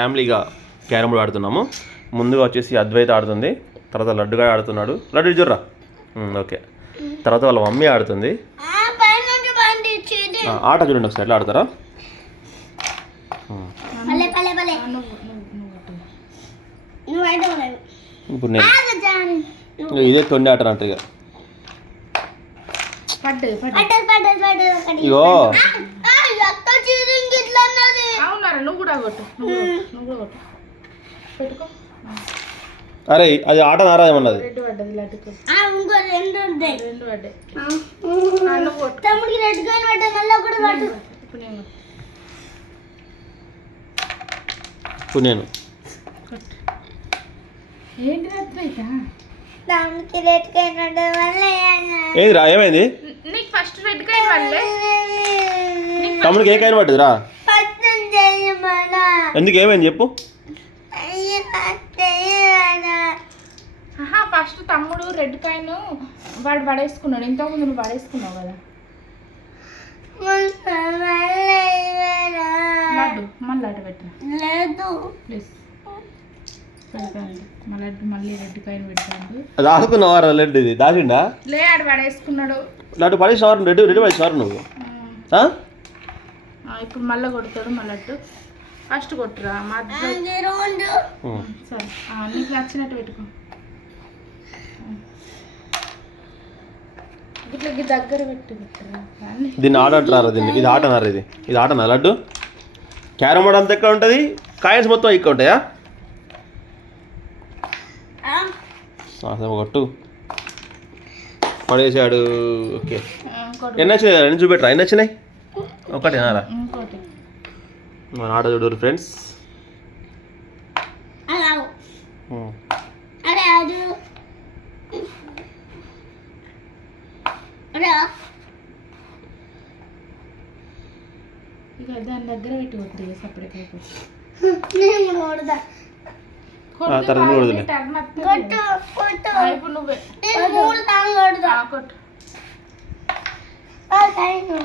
ఫ్యామిలీగా carrom board ఆడుతున్నాము. ముందుగా వచ్చేసి అద్వైత ఆడుతుంది, తర్వాత లడ్డుగా ఆడుతున్నాడు. లడ్డు జుర్రా. ఓకే, తర్వాత వాళ్ళ మమ్మీ ఆడుతుంది. ఆట చూడండి ఒకసారి ఎట్లా ఆడతారా. ఇప్పుడు నేను ఇదే తొండి ఆట అంట. ఇగో అరే అది ఆట నారాయమన్నది. నేను ఏది రా, ఏమైంది తమ్ముడికి? ఏ కాయన పడ్డది రా? ఎందుకు ఏమైంది చెప్పు. ఫస్ట్ తమ్ముడు రెడ్ కాయిన్ వాడు పడేసుకున్నాడు. ఇంతకుముందు నువ్వు పడేసుకున్నావు కదా. మళ్ళీ అటు పెట్టలేదు ప్లీజ్. మళ్ళీ రెడ్ కాయిన్ పెట్టాడు. అది ఆడుకున్నావా? లడ్డు ఇది దాచిండా? లే ఆడు పడేసుకున్నాడు. లడ్డు పడేసినవారు? రెడ్డి రెడ్డి పడేసినారు నువ్వు. ఇప్పుడు మళ్ళీ కొడతాడు. మళ్ళీ అట్టు ఫస్ట్ కొట్టురా. సరే నీకు నచ్చినట్టు పెట్టుకో. ఇట్లా దగ్గర పెట్టి పెట్టరా. దీన్ని ఆట అంటారా? దీన్ని ఇది ఆట అన్నారు. ఇది ఆటనా లడ్డు? క్యారమ్ బోర్డ్ అంతా ఎక్కడ ఉంటుంది? కాయిన్స్ మొత్తం ఇక్కడ ఉంటాయా? కొట్టు. పడేసాడు. ఓకే, ఎన్ని వచ్చినాయి? ఎన్ని చూపెట్టరా? ఎన్ని వచ్చినాయి? ఒకటి నారా. మన ఆట చూడరు ఫ్రెండ్స్. ఇక దాని దగ్గర పెట్టి కొద్దిగా సపరేట్ ఇప్పుడు నువ్వే కొట్టు.